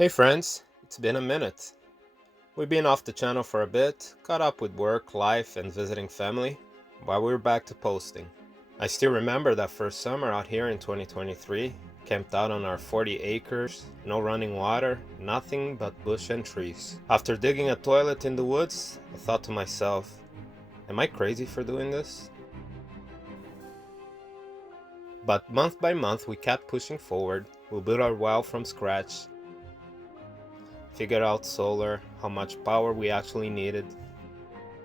Hey friends, it's been a minute. We've been off the channel for a bit, caught up with work, life, and visiting family, but we're back to posting. I still remember that first summer out here in 2023, camped out on our 40 acres, no running water, nothing but bush and trees. After digging a toilet in the woods, I thought to myself, am I crazy for doing this? But month by month we kept pushing forward, we built our well from scratch, figured out solar, how much power we actually needed,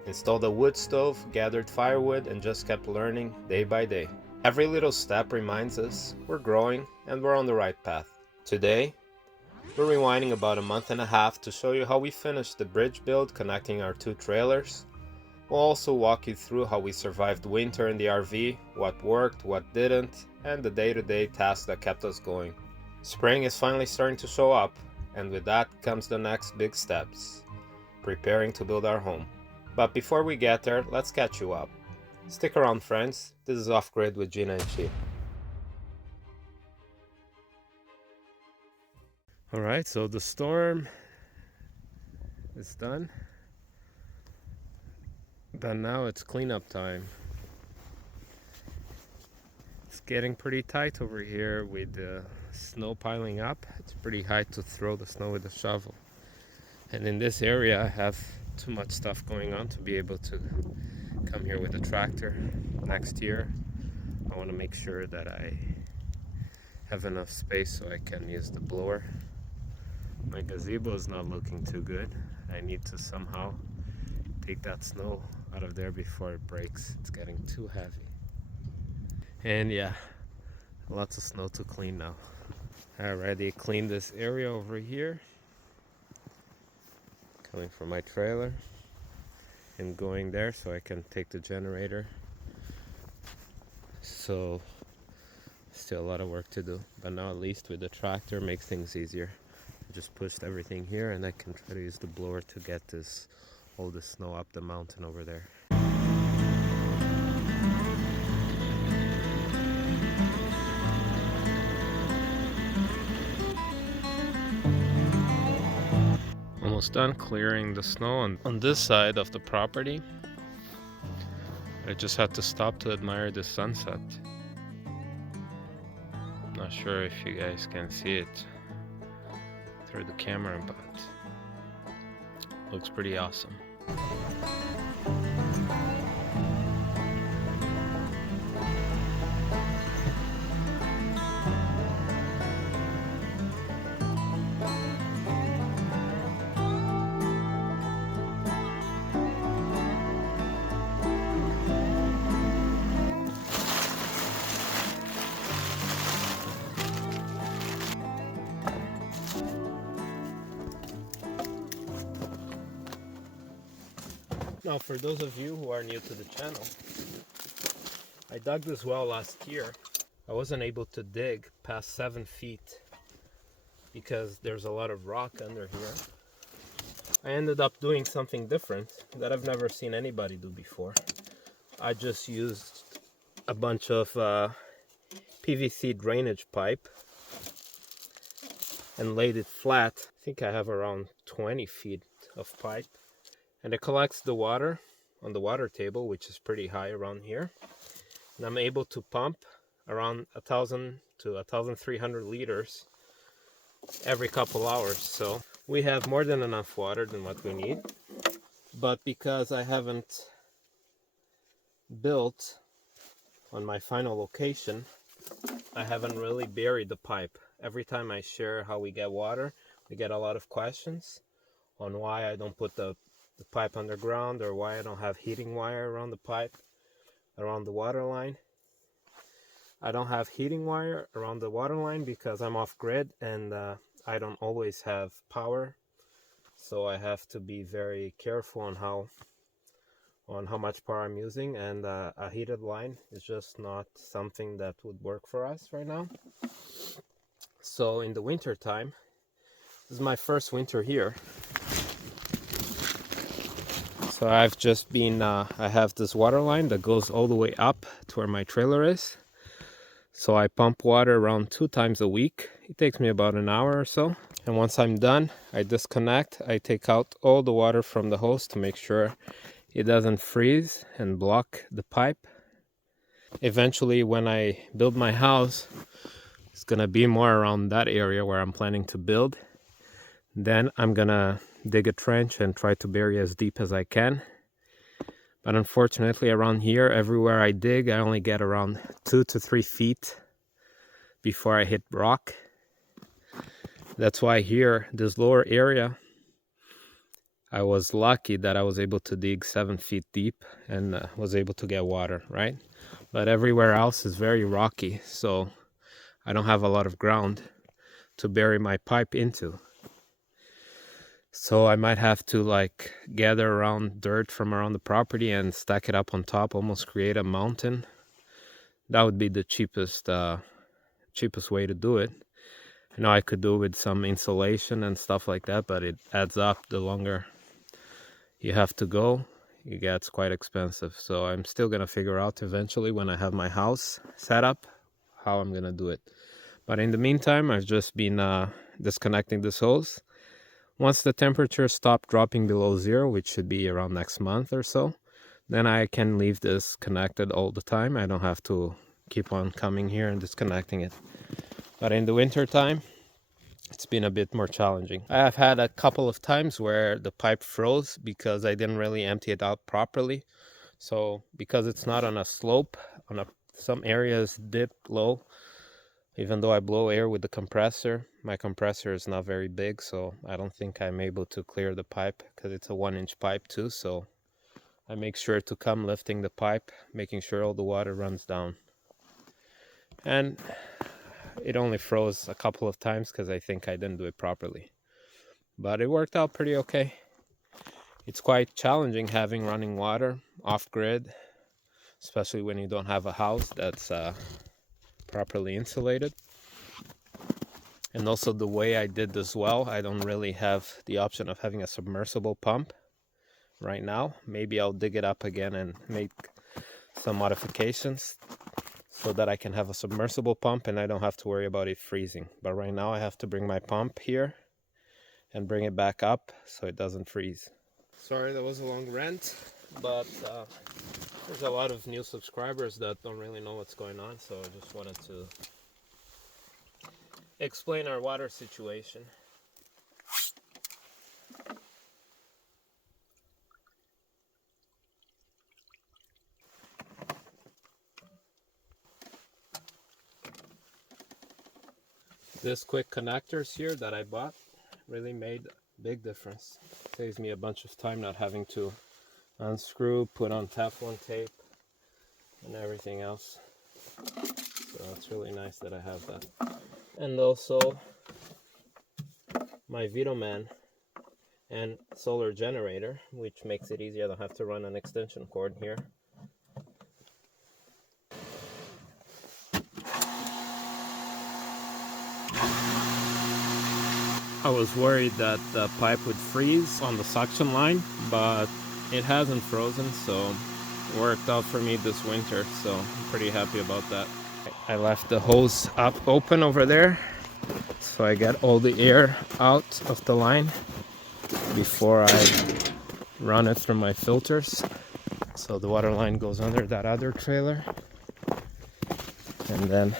installed a wood stove, gathered firewood, and just kept learning day by day. Every little step reminds us we're growing and we're on the right path. Today, we're rewinding about a month and a half to show you how we finished the bridge build connecting our two trailers. We'll also walk you through how we survived winter in the RV, what worked, what didn't, and the day-to-day tasks that kept us going. Spring is finally starting to show up, and with that comes the next big steps, preparing to build our home. But before we get there, let's catch you up. Stick around friends, this is Off Grid with Gina and Chi. Alright, so the storm is done, but now it's cleanup time. It's getting pretty tight over here with the snow piling up. It's pretty high to throw the snow with a shovel. And in this area I have too much stuff going on to be able to come here with a tractor. Next year I want to make sure that I have enough space so I can use the blower. My gazebo is not looking too good. I need to somehow take that snow out of there before it breaks. It's getting too heavy. And yeah, lots of snow to clean now. I already cleaned this area over here, coming from my trailer and going there so I can take the generator. So still a lot of work to do, but now at least with the tractor makes things easier. I just pushed everything here and I can try to use the blower to get all the snow up the mountain over there. Almost done clearing the snow on this side of the property. I just had to stop to admire the sunset. Not sure if you guys can see it through the camera, but looks pretty awesome. Now, for those of you who are new to the channel, I dug this well last year. I wasn't able to dig past 7 feet because there's a lot of rock under here. I ended up doing something different that I've never seen anybody do before. I just used a bunch of PVC drainage pipe and laid it flat. I think I have around 20 feet of pipe. And it collects the water on the water table, which is pretty high around here. And I'm able to pump around 1,000 to 1,300 liters every couple hours. So we have more than enough water than what we need. But because I haven't built on my final location, I haven't really buried the pipe. Every time I share how we get water, we get a lot of questions on why I don't put the pipe underground, or why I don't have heating wire around the pipe, around the water line. I don't have heating wire around the water line because I'm off grid and I don't always have power, so I have to be very careful on how much power I'm using, and a heated line is just not something that would work for us right now. So in the winter time, this is my first winter here. So I've just been, I have this water line that goes all the way up to where my trailer is. So I pump water around 2 times a week. It takes me about an hour or so. And once I'm done, I disconnect. I take out all the water from the hose to make sure it doesn't freeze and block the pipe. Eventually, when I build my house, it's gonna be more around that area where I'm planning to build. Then I'm gonna dig a trench and try to bury as deep as I can. But unfortunately, around here, everywhere I dig, I only get around 2 to 3 feet before I hit rock. That's why here, this lower area, I was lucky that I was able to dig 7 feet deep and was able to get water, right? But everywhere else is very rocky, so I don't have a lot of ground to bury my pipe into. So I might have to like gather around dirt from around the property and stack it up on top, almost create a mountain. That would be the cheapest way to do it. I know I could do it with some insulation and stuff like that, but it adds up the longer you have to go. It gets quite expensive. So I'm still gonna figure out eventually when I have my house set up how I'm gonna do it. But in the meantime, I've just been disconnecting this hose. Once the temperature stops dropping below 0, which should be around next month or so, then I can leave this connected all the time. I don't have to keep on coming here and disconnecting it. But in the winter time, it's been a bit more challenging. I have had a couple of times where the pipe froze because I didn't really empty it out properly. So because it's not on a slope, some areas dip low. Even though I blow air with the compressor, my compressor is not very big, so I don't think I'm able to clear the pipe because it's a 1-inch pipe too. So I make sure to come lifting the pipe, making sure all the water runs down. And it only froze a couple of times because I think I didn't do it properly. But it worked out pretty okay. It's quite challenging having running water off-grid, especially when you don't have a house that's properly insulated. And also the way I did this well, I don't really have the option of having a submersible pump right now. Maybe I'll dig it up again and make some modifications so that I can have a submersible pump and I don't have to worry about it freezing. But right now I have to bring my pump here and bring it back up so it doesn't freeze. Sorry, that was a long rant, but there's a lot of new subscribers that don't really know what's going on, so I just wanted to explain our water situation. This quick connectors here that I bought really made a big difference. Saves me a bunch of time not having to unscrew, put on Teflon tape, and everything else. So it's really nice that I have that. And also my Vitoman and solar generator, which makes it easier. I don't have to run an extension cord here. I was worried that the pipe would freeze on the suction line, but it hasn't frozen, so it worked out for me this winter, so I'm pretty happy about that. I left the hose up open over there, so I get all the air out of the line before I run it through my filters. So the water line goes under that other trailer, and then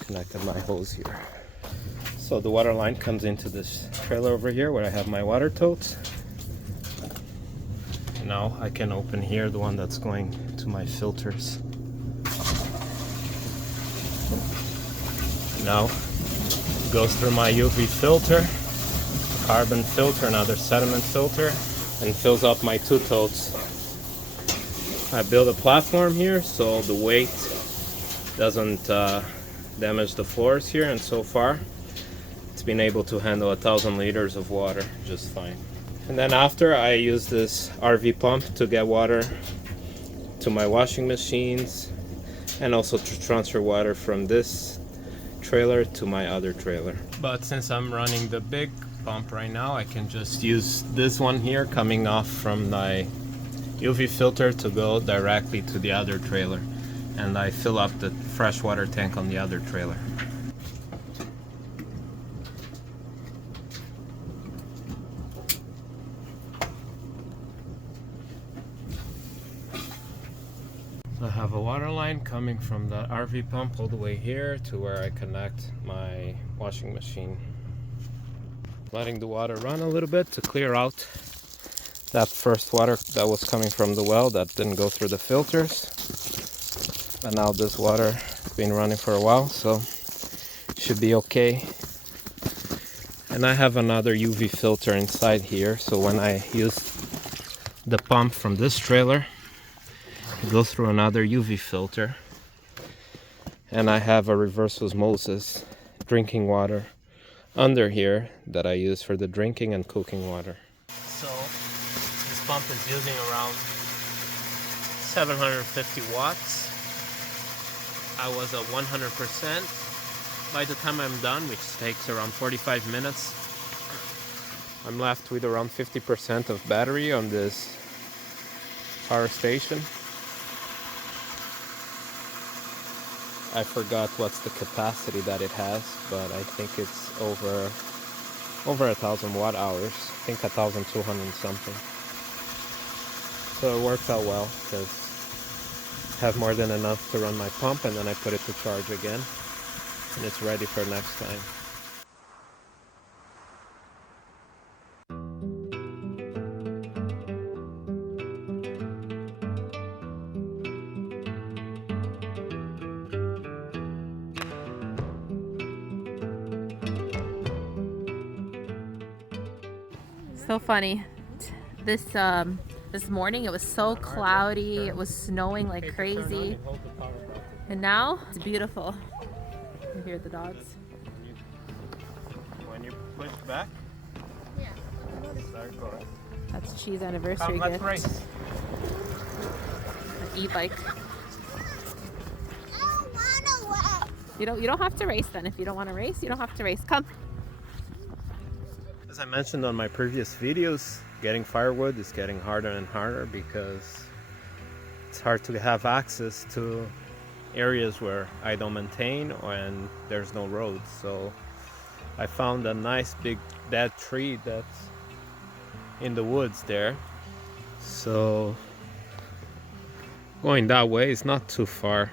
connected my hose here. So the water line comes into this trailer over here where I have my water totes. Now I can open here the one that's going to my filters. Now it goes through my UV filter, carbon filter, another sediment filter, and fills up my 2 totes. I built a platform here so the weight doesn't damage the floors here, and so far it's been able to handle 1,000 liters of water just fine. And then after, I use this RV pump to get water to my washing machines and also to transfer water from this trailer to my other trailer. But since I'm running the big pump right now, I can just use this one here coming off from my UV filter to go directly to the other trailer, and I fill up the freshwater tank on the other trailer. I have a water line coming from the RV pump all the way here to where I connect my washing machine. Letting the water run a little bit to clear out that first water that was coming from the well that didn't go through the filters. But now this water has been running for a while, so should be okay. And I have another UV filter inside here, so when I use the pump from this trailer, it goes through another UV filter. And I have a reverse osmosis drinking water under here that I use for the drinking and cooking water. So this pump is using around 750 watts. I was at 100%. By the time I'm done, which takes around 45 minutes, I'm left with around 50% of battery on this power station. I forgot what's the capacity that it has, but I think it's over 1,000 watt hours. I think 1,200 and something. So it works out well because I have more than enough to run my pump, and then I put it to charge again, and it's ready for next time. So funny. This morning it was so cloudy, it was snowing like crazy, and now it's beautiful. You hear the dogs. When you push back, Yeah. start going. That's Chi's anniversary gift. Race. An e-bike. I don't wanna wait. You don't have to race then. If you don't want to race, you don't have to race. Come. As I mentioned on my previous videos, getting firewood is getting harder and harder because it's hard to have access to areas where I don't maintain and there's no roads. So I found a nice big dead tree that's in the woods there. So going that way is not too far,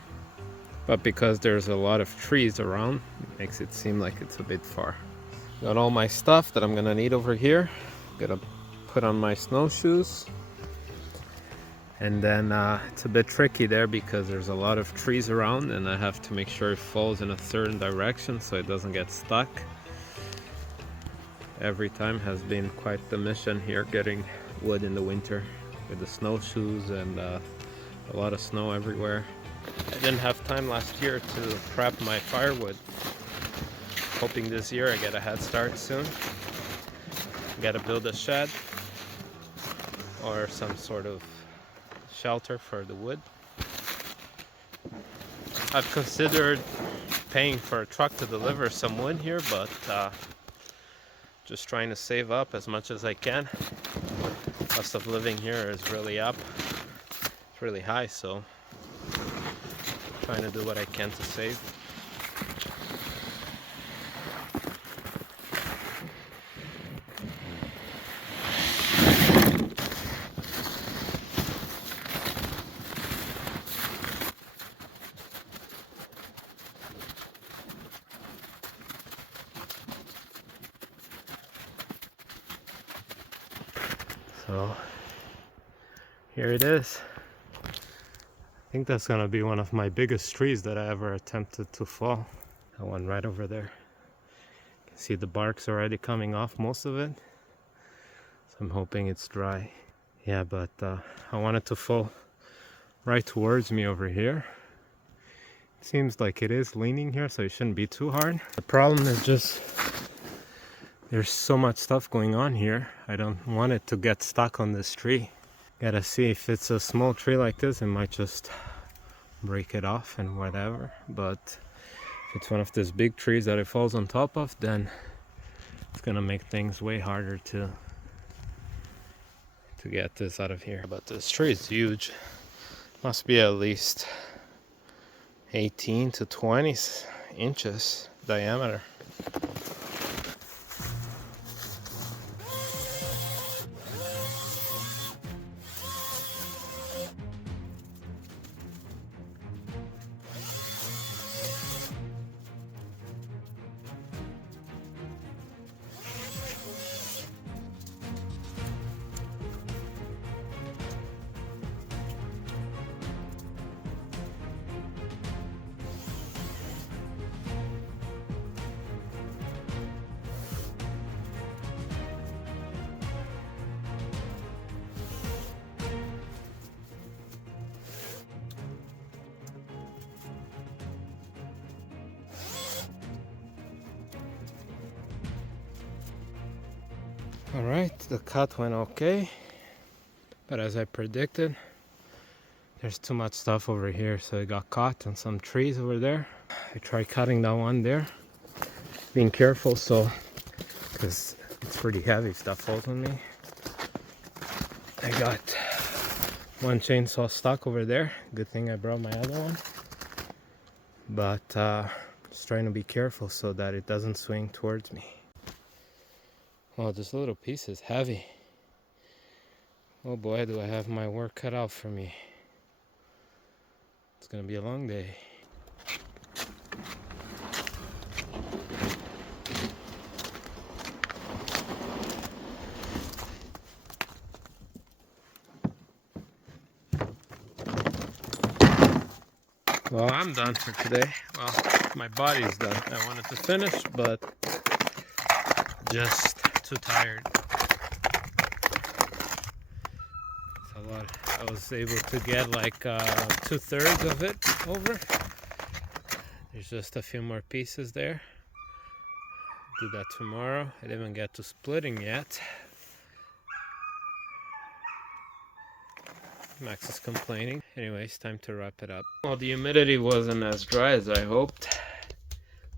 but because there's a lot of trees around, it makes it seem like it's a bit far. Got all my stuff that I'm gonna need over here. Gotta put on my snowshoes. And then it's a bit tricky there because there's a lot of trees around and I have to make sure it falls in a certain direction so it doesn't get stuck. Every time has been quite the mission here, getting wood in the winter with the snowshoes and a lot of snow everywhere. I didn't have time last year to prep my firewood. Hoping this year I get a head start soon. Gotta build a shed or some sort of shelter for the wood. I've considered paying for a truck to deliver some wood here, but just trying to save up as much as I can. Cost of living here is really up. It's really high, so trying to do what I can to save. So here it is. I think that's gonna be one of my biggest trees that I ever attempted to fall. That one right over there. You can see the bark's already coming off, most of it. So I'm hoping it's dry. Yeah, but I want it to fall right towards me over here. It seems like it is leaning here, so it shouldn't be too hard. The problem is just there's so much stuff going on here. I don't want it to get stuck on this tree. Gotta see, if it's a small tree like this, it might just break it off and whatever. But if it's one of these big trees that it falls on top of, then it's gonna make things way harder to to get this out of here. But this tree is huge. Must be at least 18 to 20 inches diameter. Alright, the cut went okay, but as I predicted, there's too much stuff over here, so it got caught on some trees over there. I tried cutting that one there, being careful, so because it's pretty heavy if that falls on me. I got one chainsaw stuck over there. Good thing I brought my other one, but just trying to be careful so that it doesn't swing towards me. Oh, this little piece is heavy. Oh boy, do I have my work cut out for me. It's gonna be a long day. Well, I'm done for today. Well, my body's done. I wanted to finish, but just too tired. It's a lot. I was able to get like 2/3 of it over. There's just a few more pieces there. Do that tomorrow. I didn't even get to splitting yet. Max is complaining. Anyways, time to wrap it up. Well, the humidity wasn't as dry as I hoped.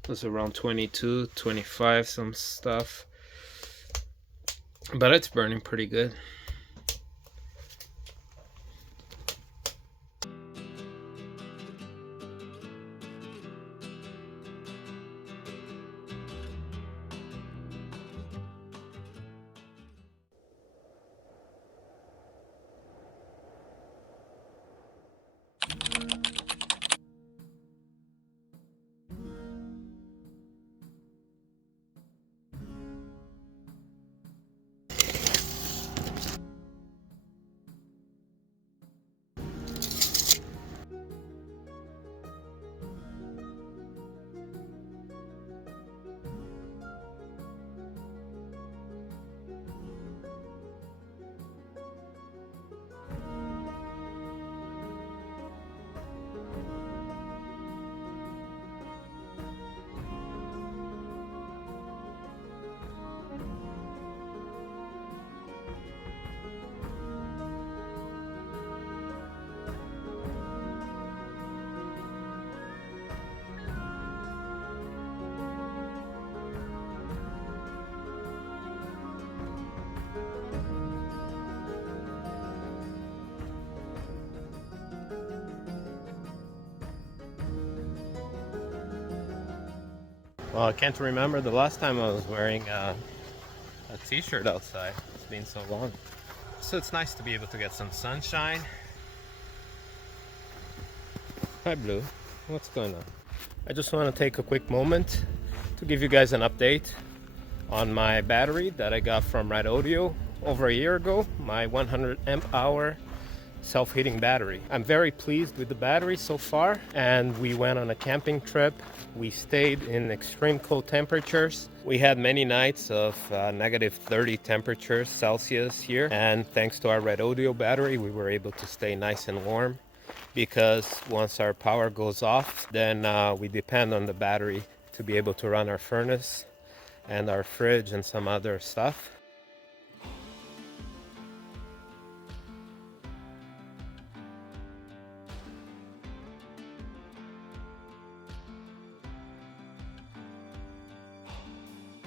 It was around 22, 25, some stuff. But it's burning pretty good. Well, I can't remember the last time I was wearing a t-shirt outside. It's been so long. So it's nice to be able to get some sunshine. Hi Blue, what's going on? I just want to take a quick moment to give you guys an update on my battery that I got from Radaudio over a year ago, my 100 amp hour self-heating battery. I'm very pleased with the battery so far, and we went on a camping trip. We stayed in extreme cold temperatures. We had many nights of -30 temperatures Celsius here, and thanks to our Radaudio battery we were able to stay nice and warm, because once our power goes off, then we depend on the battery to be able to run our furnace and our fridge and some other stuff.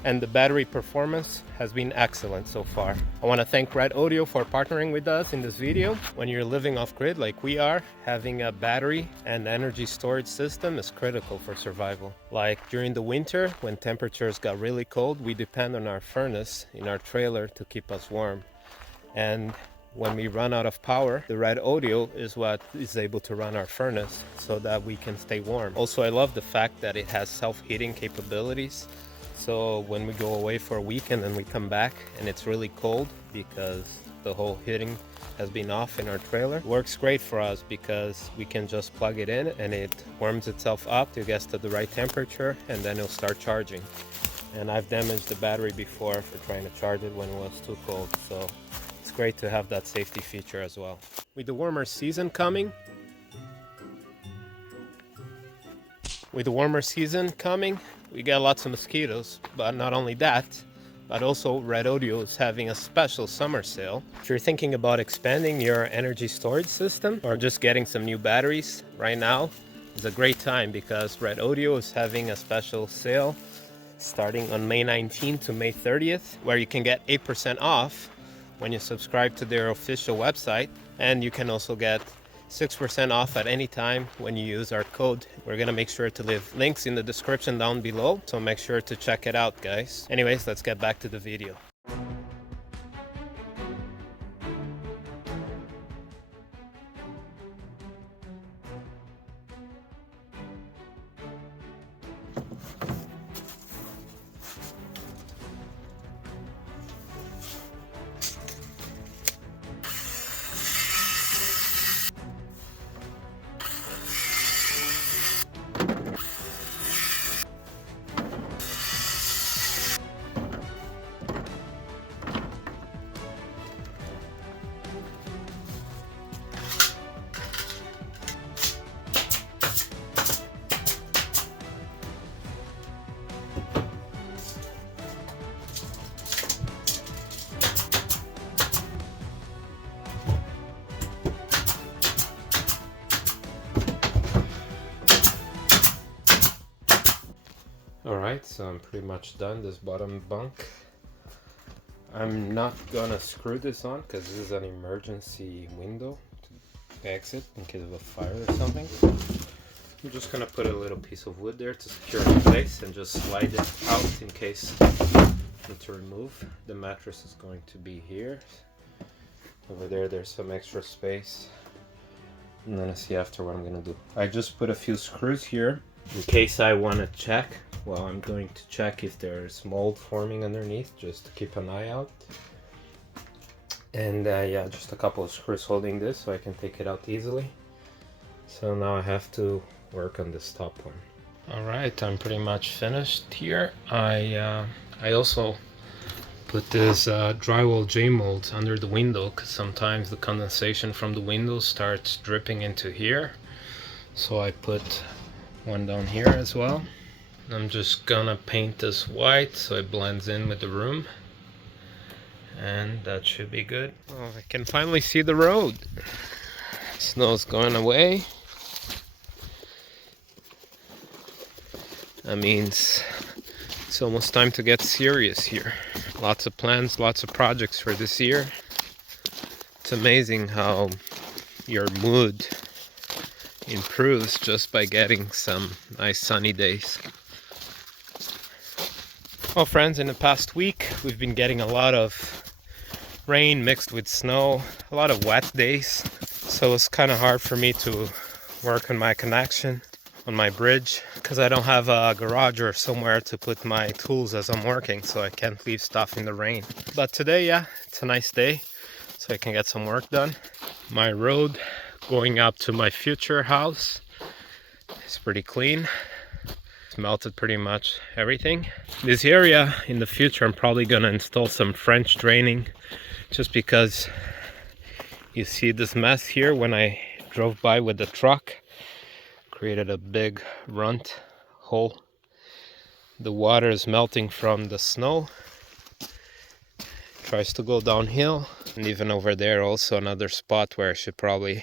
and the battery performance has been excellent so far. I want to thank Red Audio for partnering with us in this video. When you're living off-grid like we are, having a battery and energy storage system is critical for survival. Like during the winter, when temperatures got really cold, we depend on our furnace in our trailer to keep us warm. And when we run out of power, the Red Audio is what is able to run our furnace so that we can stay warm. Also, I love the fact that it has self-heating capabilities. So when we go away for a weekend and we come back and it's really cold because the whole heating has been off in our trailer, it works great for us because we can just plug it in and it warms itself up to get to the right temperature, and then it'll start charging. And I've damaged the battery before for trying to charge it when it was too cold. So it's great to have that safety feature as well. With the warmer season coming, we got lots of mosquitoes, but not only that, but also Red Audio is having a special summer sale. If you're thinking about expanding your energy storage system or just getting some new batteries, right now is a great time because Red Audio is having a special sale starting on May 19th to May 30th, where you can get 8% off when you subscribe to their official website, and you can also get 6% off at any time when you use our code. We're gonna make sure to leave links in the description down below, so make sure to check it out, guys. Anyways, let's get back to the video. Alright, so I'm pretty much done this bottom bunk. I'm not gonna screw this on because this is an emergency window to exit in case of a fire or something. I'm just gonna put a little piece of wood there to secure it in place and just slide it out in case I need to remove. The mattress is going to be here. Over there, there's some extra space. I'm gonna see after what I'm gonna do. I just put a few screws here in case I want to check. Well, I'm going to check if there's mold forming underneath, just to keep an eye out. And yeah, just a couple of screws holding this so I can take it out easily. So now I have to work on this top one. Alright, I'm pretty much finished here. I also put this drywall J-mold under the window because sometimes the condensation from the window starts dripping into here. So I put one down here as well. I'm just gonna paint this white so it blends in with the room, and that should be good. Oh, I can finally see the road. Snow's going away. That means it's almost time to get serious here. Lots of plans, lots of projects for this year. It's amazing how your mood improves just by getting some nice sunny days. Well, friends, in the past week we've been getting a lot of rain mixed with snow, a lot of wet days, so it's kind of hard for me to work on my connection on my bridge because I don't have a garage or somewhere to put my tools as I'm working, so I can't leave stuff in the rain. But today, yeah, it's a nice day, so I can get some work done. My road going up to my future house is pretty clean. It's melted pretty much everything. This area in the future I'm probably gonna install some French draining, just because you see this mess here. When I drove by with the truck, created a big runt hole. The water is melting from the snow, tries to go downhill, and even over there also another spot where I should probably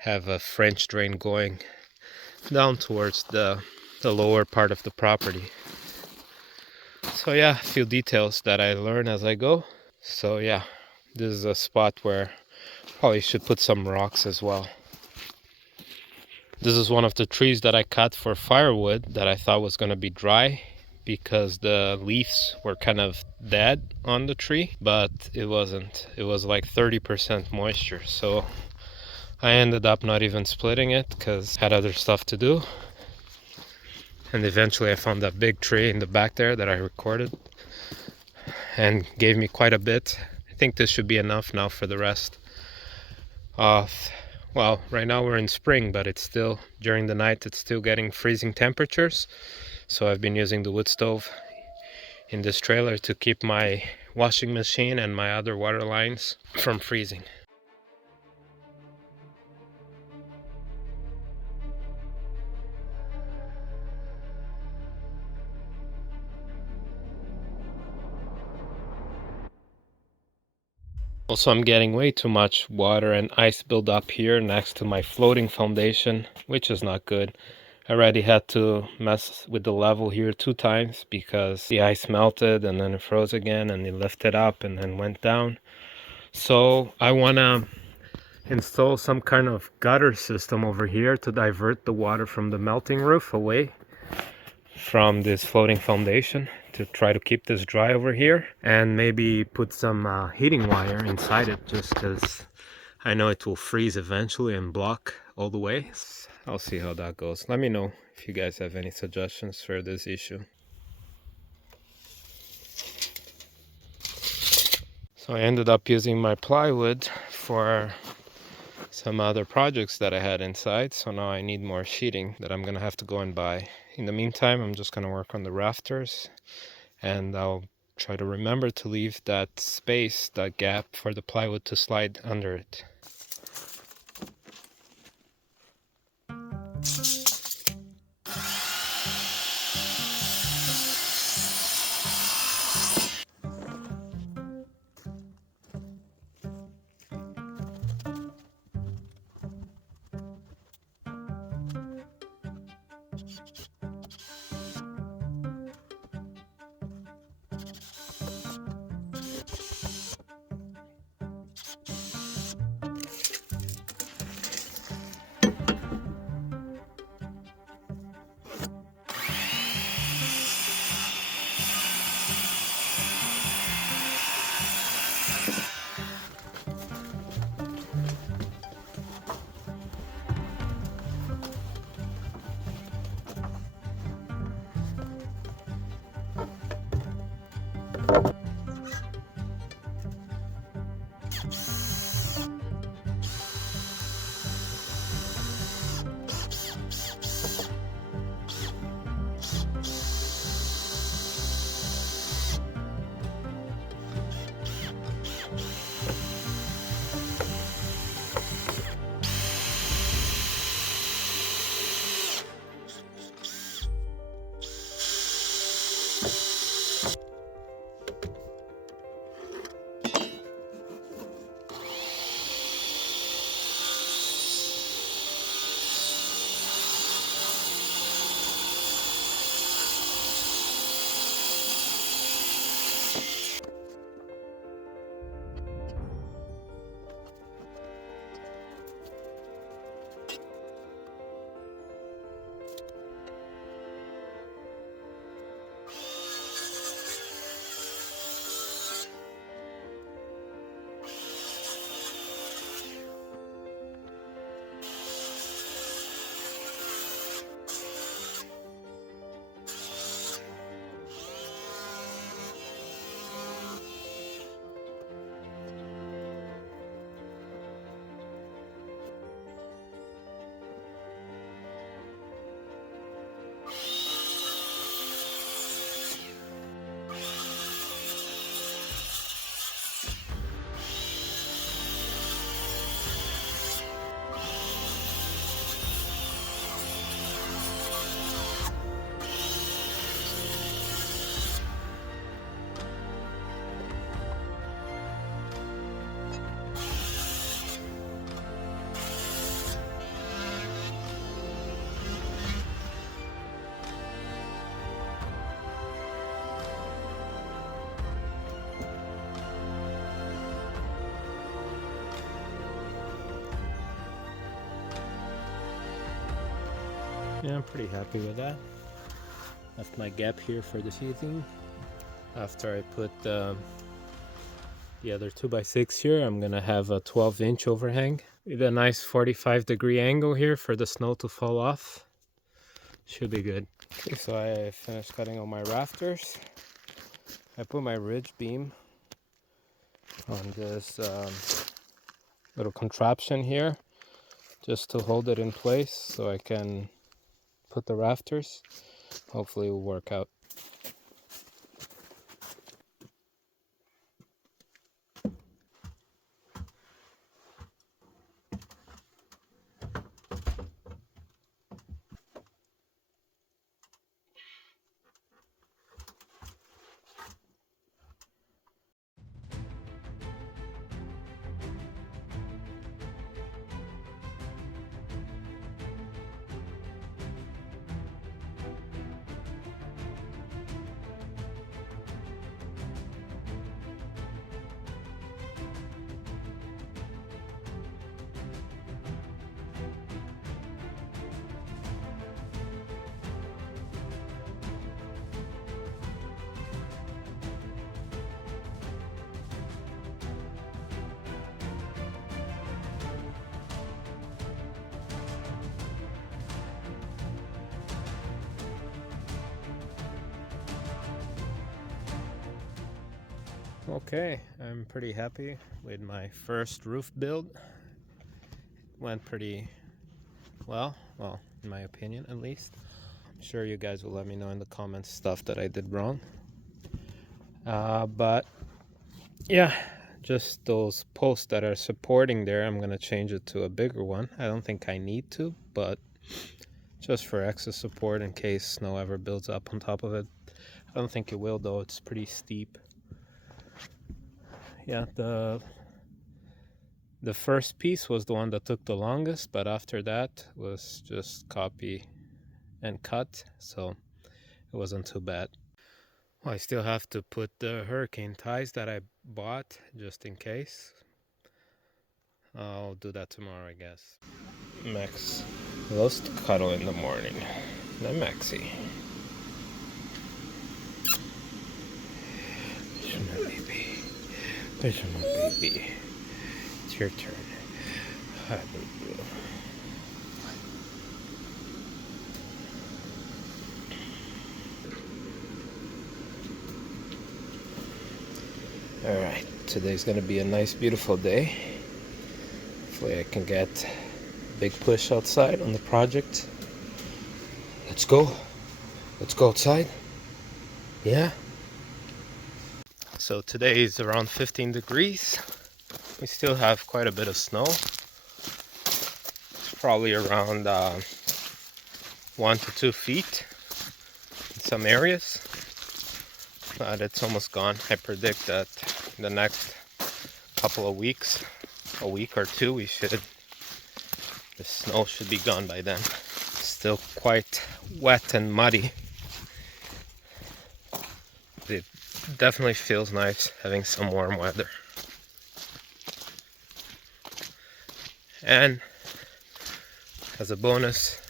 have a French drain going down towards the lower part of the property. So yeah, a few details that I learn as I go. So yeah, this is a spot where probably should put some rocks as well. This is one of the trees that I cut for firewood that I thought was going to be dry because the leaves were kind of dead on the tree, but it wasn't. It was like 30% moisture. So I ended up not even splitting it because I had other stuff to do. And eventually I found that big tree in the back there that I recorded and gave me quite a bit. I think this should be enough now for the rest of, well, right now we're in spring, but it's still, during the night, it's still getting freezing temperatures. So I've been using the wood stove in this trailer to keep my washing machine and my other water lines from freezing. Also, I'm getting way too much water and ice build up here next to my floating foundation, which is not good. I already had to mess with the level here 2 times because the ice melted and then it froze again and it lifted up and then went down. So I want to install some kind of gutter system over here to divert the water from the melting roof away from this floating foundation to try to keep this dry over here, and maybe put some heating wire inside it just because I know it will freeze eventually and block all the way. I'll see how that goes. Let me know if you guys have any suggestions for this issue. So I ended up using my plywood for some other projects that I had inside, so now I need more sheeting that I'm gonna have to go and buy. In the meantime, I'm just gonna work on the rafters, and I'll try to remember to leave that space, that gap for the plywood to slide under it. Yeah, I'm pretty happy with that. Left my gap here for the sheathing. After I put the other 2x6 here, I'm gonna have a 12-inch overhang with a nice 45-degree angle here for the snow to fall off. Should be good. Okay, so I finished cutting all my rafters. I put my ridge beam on this little contraption here just to hold it in place so I can put the rafters. Hopefully it will work out. Okay, I'm pretty happy with my first roof build. Went pretty well, in my opinion at least. I'm sure you guys will let me know in the comments stuff that I did wrong. But yeah, just those posts that are supporting there, I'm gonna change it to a bigger one. I don't think I need to, but just for extra support in case snow ever builds up on top of it. I don't think it will though, it's pretty steep. Yeah, the first piece was the one that took the longest, but after that was just copy and cut, so it wasn't too bad. Well, I still have to put the hurricane ties that I bought just in case. I'll do that tomorrow, I guess. Max loves to cuddle in the morning. Not Maxie. My baby. There's my baby. It's your turn. Hi, baby. Alright, today's gonna be a nice, beautiful day. Hopefully I can get a big push outside on the project. Let's go. Let's go outside. Yeah? So today is around 15 degrees. We still have quite a bit of snow. It's probably around 1 to 2 feet in some areas, but it's almost gone. I predict that in the next couple of weeks, a week or two, the snow should be gone by then. Still quite wet and muddy. It definitely feels nice having some warm weather. And as a bonus,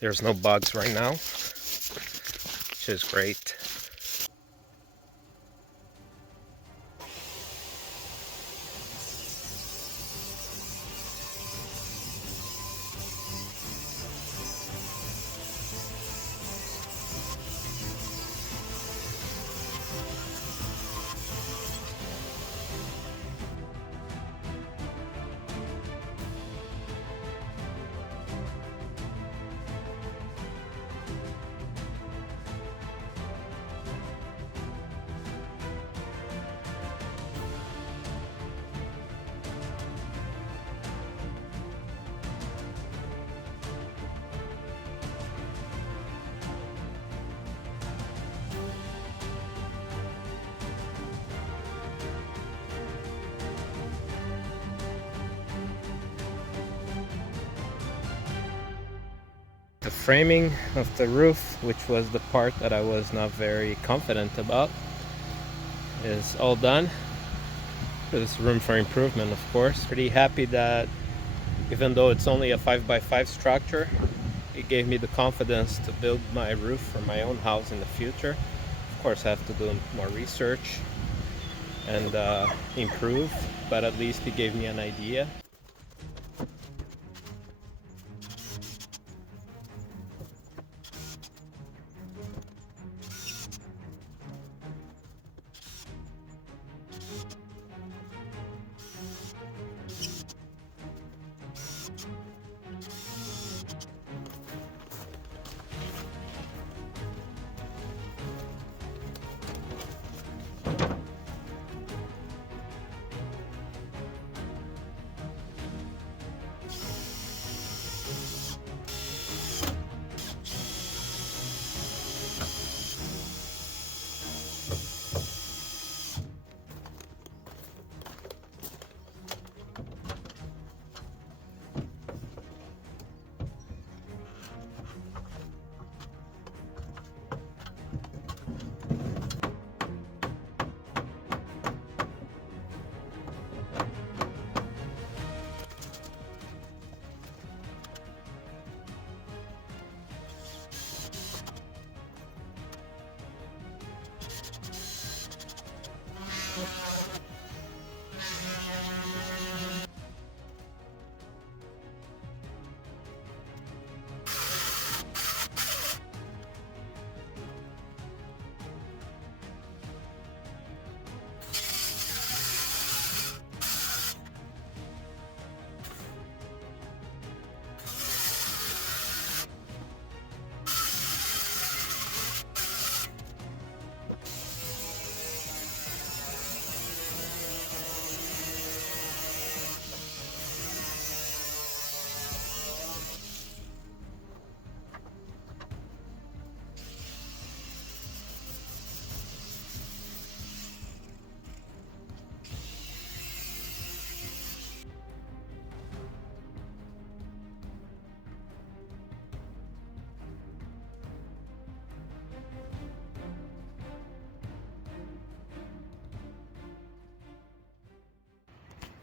there's no bugs right now, which is great. The framing of the roof, which was the part that I was not very confident about, is all done. There's room for improvement, of course. Pretty happy that even though it's only a 5x5 structure, it gave me the confidence to build my roof for my own house in the future. Of course, I have to do more research and improve, but at least it gave me an idea.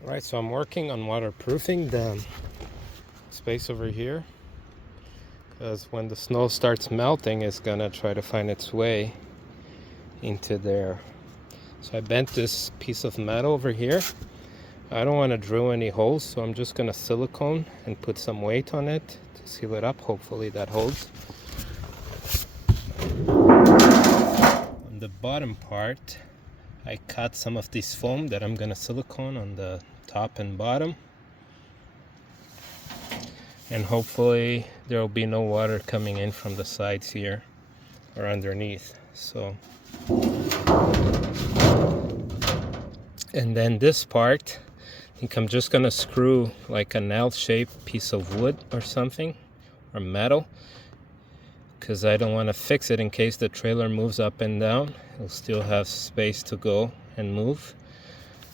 Right, so I'm working on waterproofing the space over here, because when the snow starts melting, it's gonna try to find its way into there. So I bent this piece of metal over here. I don't want to drill any holes, so I'm just gonna silicone and put some weight on it to seal it up. Hopefully that holds. On the bottom part, I cut some of this foam that I'm gonna silicone on the top and bottom, and hopefully there will be no water coming in from the sides here or underneath. So, and then this part, I think I'm just gonna screw like an L-shaped piece of wood or something, or metal, because I don't want to fix it in case the trailer moves up and down. It'll still have space to go and move,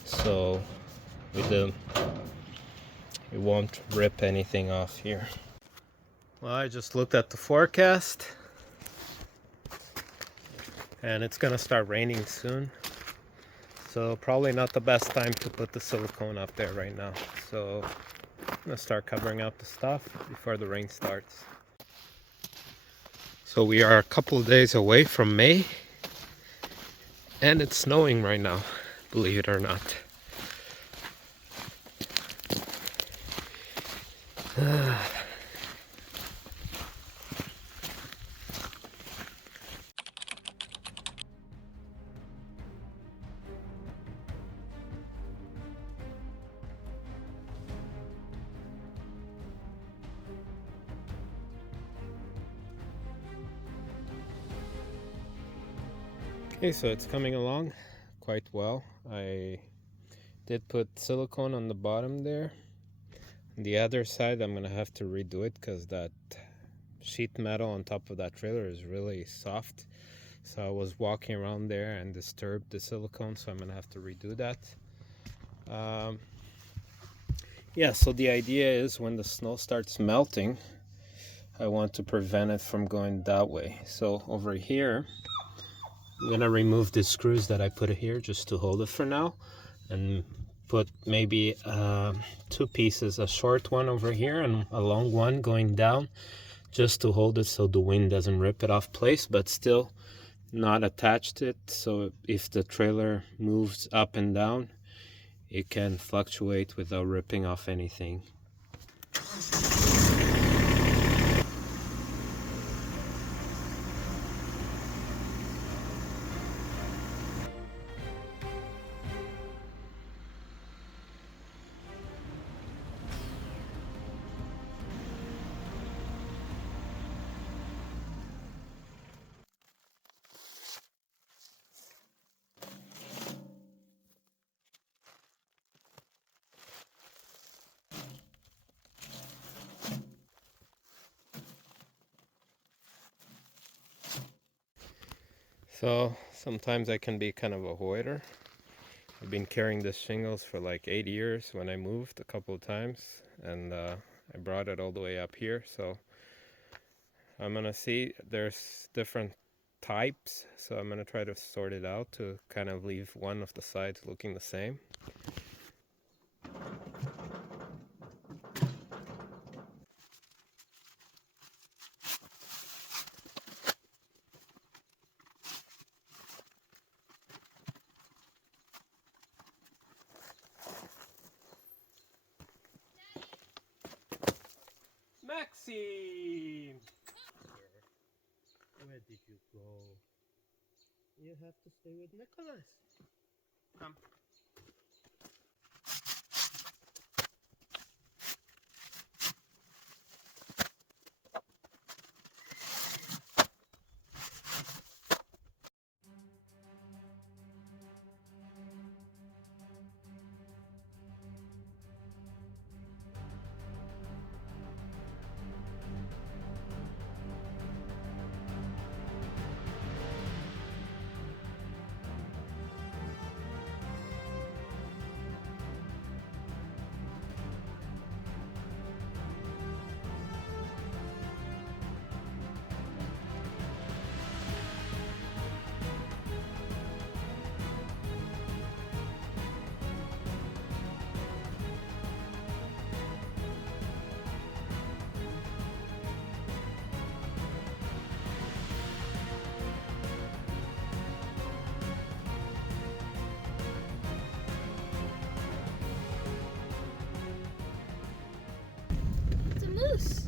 so it won't rip anything off here. Well, I just looked at the forecast, and it's gonna start raining soon, so probably not the best time to put the silicone up there right now. So I'm gonna start covering up the stuff before the rain starts. So we are a couple of days away from May, and it's snowing right now, believe it or not. Okay, so it's coming along quite well. I did put silicone on the bottom there. On the other side, I'm gonna have to redo it because that sheet metal on top of that trailer is really soft. So I was walking around there and disturbed the silicone, so I'm gonna have to redo that. Yeah, so the idea is when the snow starts melting, I want to prevent it from going that way. So over here, I'm gonna remove the screws that I put here just to hold it for now, and put maybe 2 pieces, a short one over here and a long one going down just to hold it so the wind doesn't rip it off place, but still not attached to it, so if the trailer moves up and down, it can fluctuate without ripping off anything. So sometimes I can be kind of a hoarder. I've been carrying this shingles for like 8 years when I moved a couple of times, and I brought it all the way up here. So I'm gonna see, there's different types, so I'm gonna try to sort it out to kind of leave one of the sides looking the same. Maxime! Where did you go? You have to stay with Nicholas. Come.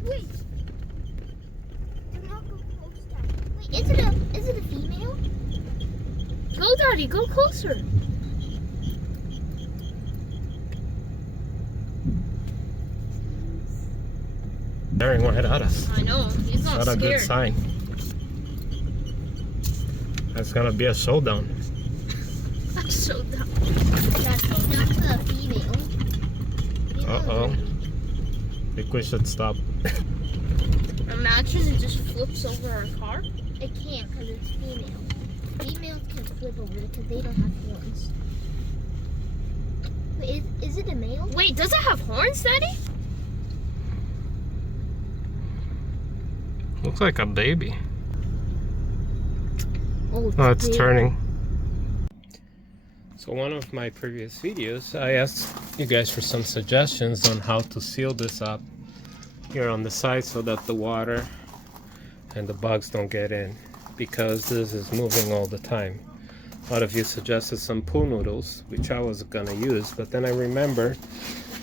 Wait. Do not go close, Daddy. Wait, is it a female? Go, Daddy, go closer. Staring right at us. I know, he's not Not a scared. good sign. That's gonna be a showdown. I'm so dumb. That's not a female. Uh-oh. I think we should stop. Imagine it just flips over our car. It can't because it's female. Females can flip over because they don't have horns. Wait, is it a male? Wait, does it have horns, Daddy? Looks like a baby. Oh, Oh, it's turning. So one of my previous videos, I asked you guys for some suggestions on how to seal this up here on the side so that the water and the bugs don't get in, because this is moving all the time. A lot of you suggested some pool noodles, which I was gonna use, but then I remember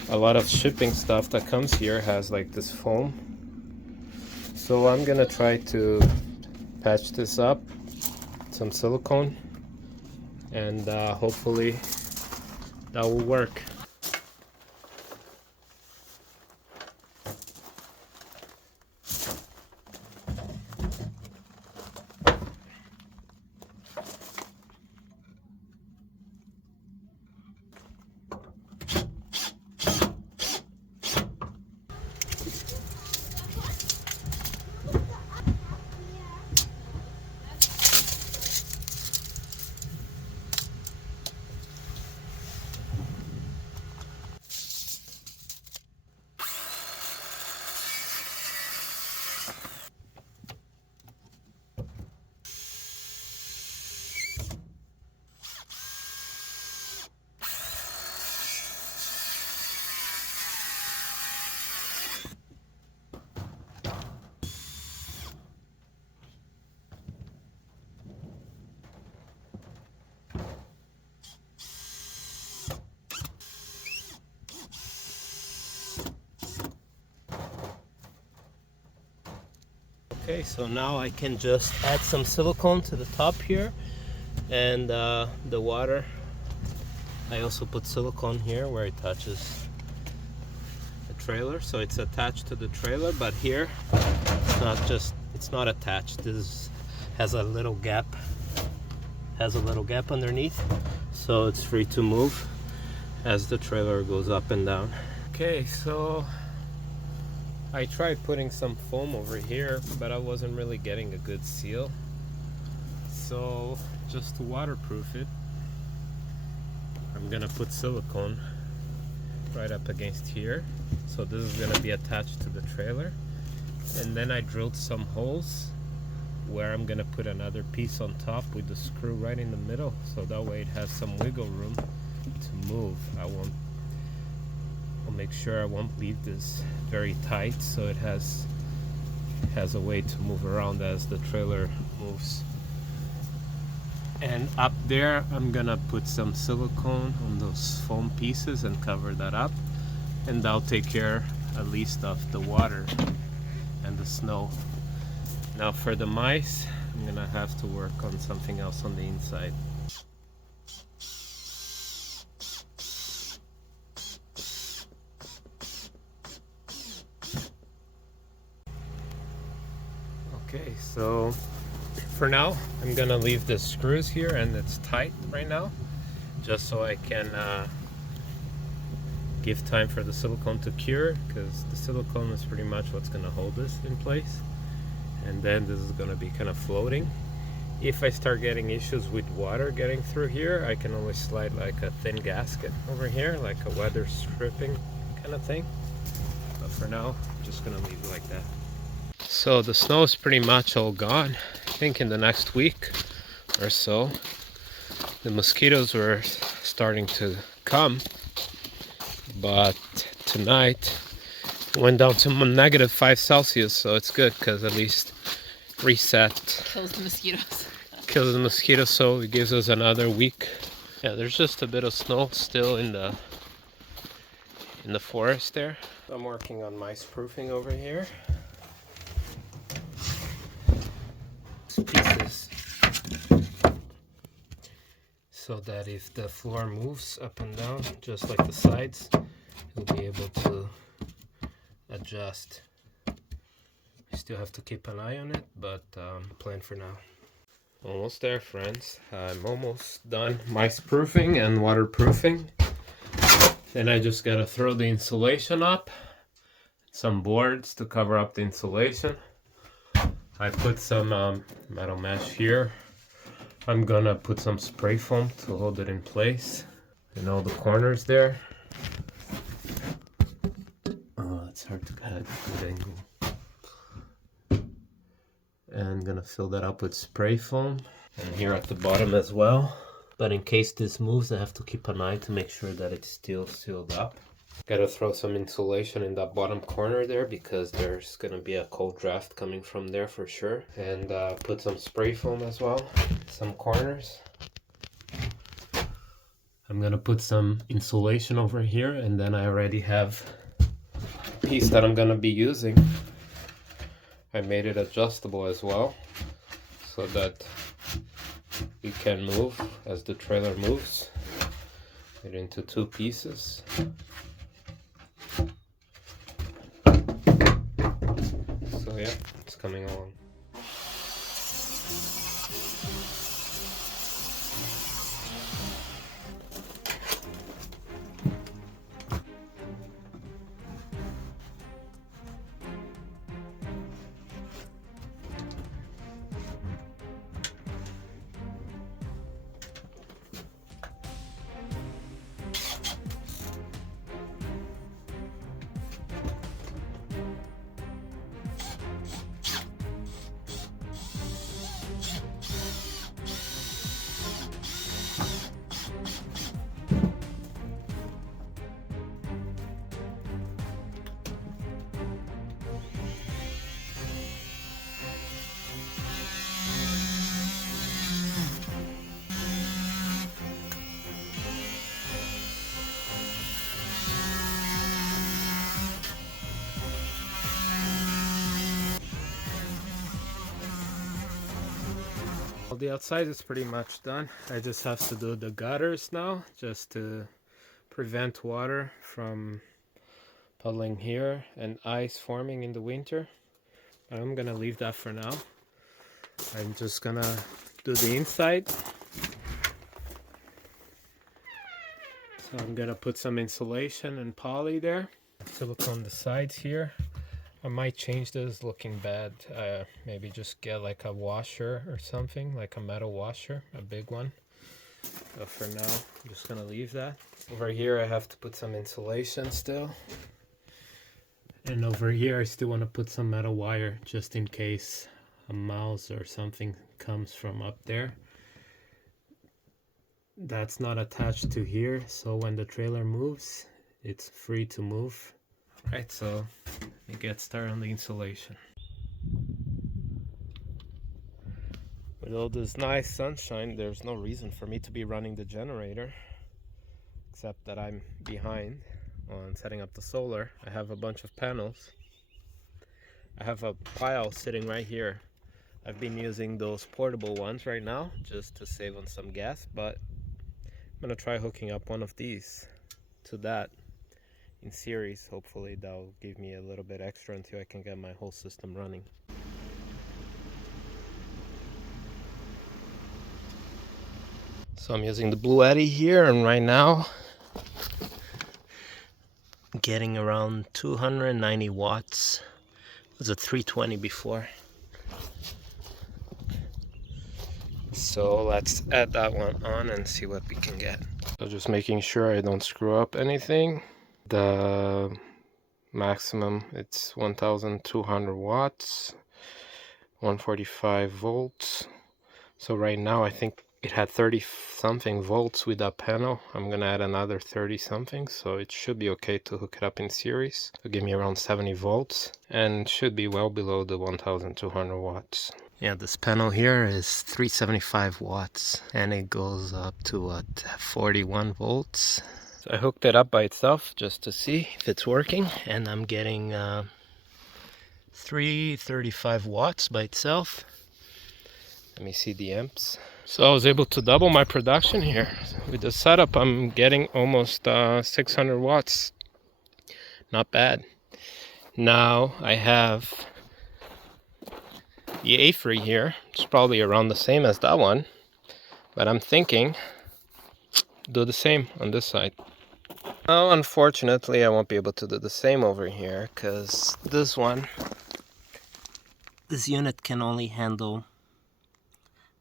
a lot of shipping stuff that comes here has like this foam. So I'm gonna try to patch this up, some silicone, and hopefully that will work. Okay, so now I can just add some silicone to the top here, and the water, I also put silicone here where it touches the trailer, so it's attached to the trailer, but here it's not attached. This has a little gap underneath, so it's free to move as the trailer goes up and down. Okay, so I tried putting some foam over here, but I wasn't really getting a good seal. So just to waterproof it, I'm gonna put silicone right up against here. So this is gonna be attached to the trailer. And then I drilled some holes where I'm gonna put another piece on top with the screw right in the middle, so that way it has some wiggle room to move. I'll make sure I won't leave this very tight, so it has a way to move around as the trailer moves. And up there I'm gonna put some silicone on those foam pieces and cover that up, and that'll take care at least of the water and the snow. Now for the mice, I'm gonna have to work on something else on the inside. Okay, so for now I'm gonna leave the screws here, and it's tight right now, just so I can give time for the silicone to cure, because the silicone is pretty much what's gonna hold this in place. And then this is gonna be kind of floating. If I start getting issues with water getting through here, I can always slide like a thin gasket over here, like a weather stripping kind of thing. But for now, I'm just gonna leave it like that. So the snow is pretty much all gone. I think in the next week or so, the mosquitoes were starting to come, but tonight went down to -5 Celsius, so it's good because at least reset. Kills the mosquitoes. Kills the mosquitoes, so it gives us another week. Yeah, there's just a bit of snow still in the forest there. I'm working on mice proofing over here. Pieces so that if the floor moves up and down, just like the sides, you'll be able to adjust. You still have to keep an eye on it, but plan for now. Almost there, friends. I'm almost done mice proofing and waterproofing. Then I just gotta throw the insulation up, some boards to cover up the insulation. I put some metal mesh here. I'm gonna put some spray foam to hold it in place in all the corners there. Oh, it's hard to get a good angle. And I'm gonna fill that up with spray foam, and here at the bottom as well. But in case this moves, I have to keep an eye to make sure that it's still sealed up. Gotta throw some insulation in that bottom corner there, because there's gonna be a cold draft coming from there for sure. And put some spray foam as well, some corners. I'm gonna put some insulation over here, and then I already have a piece that I'm gonna be using. I made it adjustable as well, so that you can move as the trailer moves it into two pieces. So yeah, it's coming along. Well, the outside is pretty much done. I just have to do the gutters now, just to prevent water from puddling here and ice forming in the winter. But I'm gonna leave that for now. I'm just gonna do the inside. So I'm gonna put some insulation and poly there. Silicone the sides here. I might change this, looking bad. Maybe just get like a washer or something, like a metal washer, a big one. But for now, I'm just gonna leave that. Over here I have to put some insulation still. And over here I still want to put some metal wire just in case a mouse or something comes from up there. That's not attached to here, so when the trailer moves, it's free to move. Right, so let me get started on the insulation. With all this nice sunshine, there's no reason for me to be running the generator, except that I'm behind on setting up the solar. I have a bunch of panels. I have a pile sitting right here. I've been using those portable ones right now just to save on some gas, but I'm gonna try hooking up one of these to that in series. Hopefully that'll give me a little bit extra until I can get my whole system running. So I'm using the Bluetti here, and right now getting around 290 watts. It was a 320 before. So let's add that one on and see what we can get. So just making sure I don't screw up anything. The maximum, it's 1200 watts, 145 volts. So right now I think it had 30 something volts with that panel. I'm gonna add another 30 something, so it should be okay to hook it up in series. It'll give me around 70 volts and should be well below the 1200 watts. Yeah, this panel here is 375 watts and it goes up to what, 41 volts. So I hooked it up by itself just to see if it's working, and I'm getting 335 watts by itself. Let me see the amps. So I was able to double my production here. With the setup, I'm getting almost 600 watts. Not bad. Now I have the A3 here. It's probably around the same as that one, but I'm thinking do the same on this side. Oh, unfortunately I won't be able to do the same over here, because this unit can only handle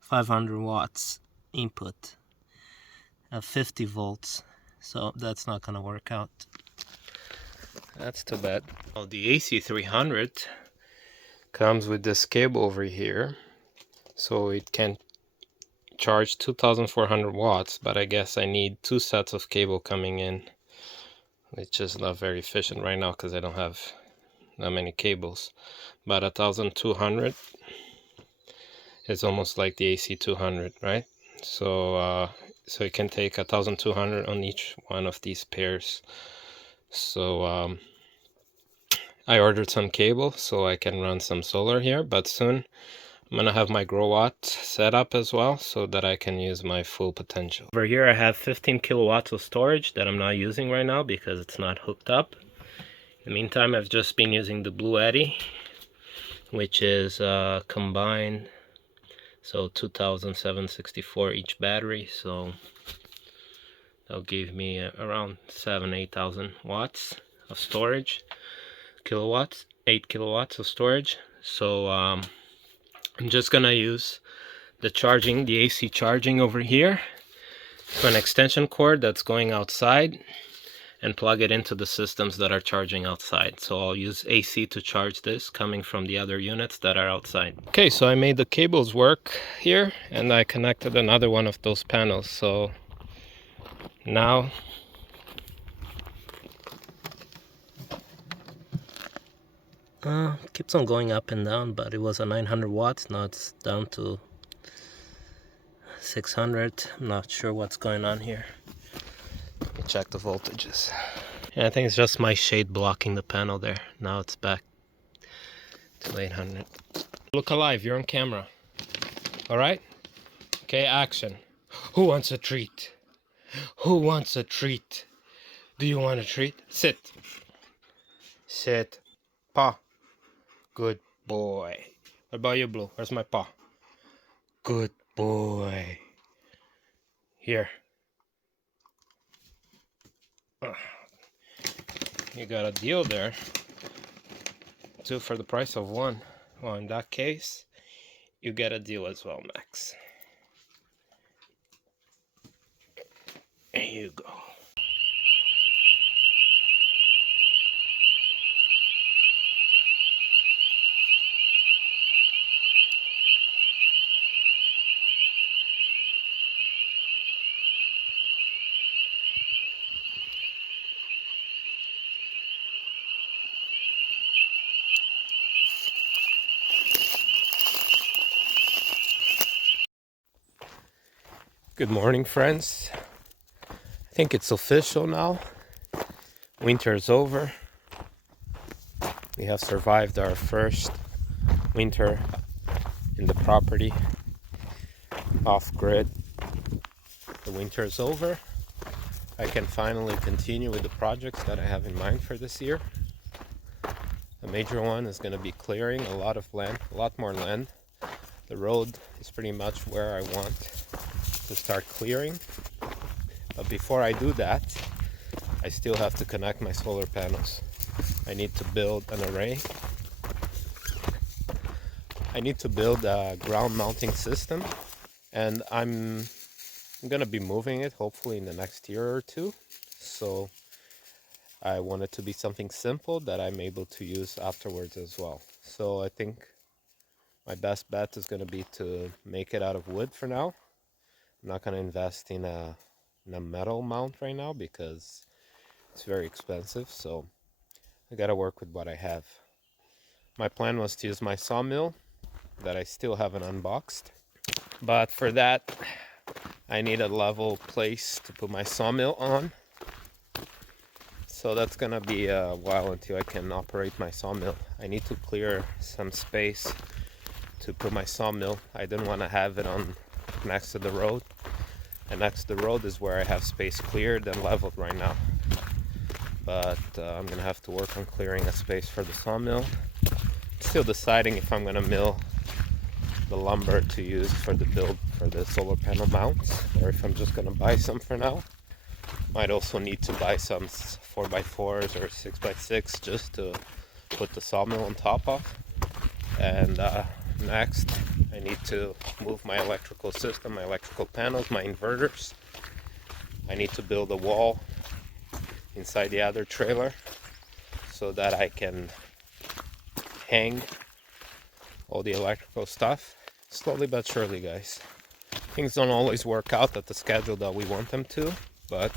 500 watts input at 50 volts, so that's not gonna work out. That's too bad. Oh, the AC300 comes with this cable over here, so it can charge 2400 watts, but I guess I need 2 sets of cable coming in, which is not very efficient right now because I don't have that many cables. But 1200 is almost like the AC200, right? So so it can take 1200 on each one of these pairs. So I ordered some cable so I can run some solar here, but soon I'm gonna have my grow watt set up as well so that I can use my full potential. Over here I have 15 kilowatts of storage that I'm not using right now because it's not hooked up. In the meantime, I've just been using the Bluetti, which is combined, so 2764 each battery, so that'll give me around 8,000 watts of storage, kilowatts, 8 kilowatts of storage. So I'm just gonna use the AC charging over here to an extension cord that's going outside and plug it into the systems that are charging outside. So I'll use AC to charge this coming from the other units that are outside. Okay, so I made the cables work here and I connected another one of those panels. So now keeps on going up and down, but it was a 900 watts, now it's down to 600. I'm not sure what's going on here. Let me check the voltages. Yeah, I think it's just my shade blocking the panel there. Now it's back to 800. Look alive, you're on camera. All right, Okay, action. Who wants a treat? Who wants a treat? Do you want a treat? Sit. Sit. Paw. Good boy. What about you, Blue? Where's my paw? Good boy. Here. You got a deal there. 2 for the price of 1. Well, in that case, you get a deal as well, Max. There you go. Good morning, friends. I think it's official now. Winter is over. We have survived our first winter in the property off-grid. The winter is over. I can finally continue with the projects that I have in mind for this year. The major one is going to be clearing a lot of land, a lot more land. The road is pretty much where I want to start clearing. But before I do that, I still have to connect my solar panels. I need to build an array. I need to build a ground mounting system, and I'm gonna be moving it hopefully in the next year or two. So I want it to be something simple that I'm able to use afterwards as well. So I think my best bet is gonna be to make it out of wood for now. I'm not gonna invest in a metal mount right now because it's very expensive, so I gotta work with what I have. My plan was to use my sawmill that I still haven't unboxed, but for that I need a level place to put my sawmill on, so that's gonna be a while until I can operate my sawmill. I need to clear some space to put my sawmill. I didn't want to have it on next to the road, and next to the road is where I have space cleared and leveled right now. But I'm gonna have to work on clearing a space for the sawmill. Still deciding if I'm gonna mill the lumber to use for the build for the solar panel mounts, or if I'm just gonna buy some for now. Might also need to buy some 4x4s or 6x6 just to put the sawmill on top of. And next I need to move my electrical system, my electrical panels, my inverters. I need to build a wall inside the other trailer so that I can hang all the electrical stuff. Slowly but surely, guys. Things don't always work out at the schedule that we want them to, but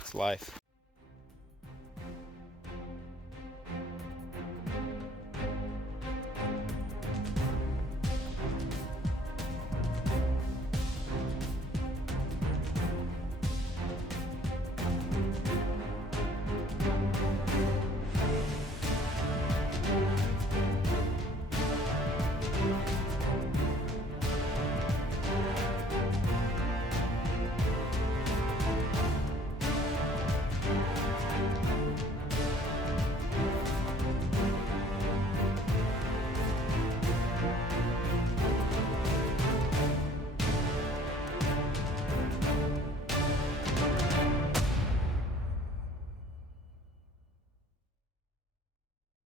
it's life.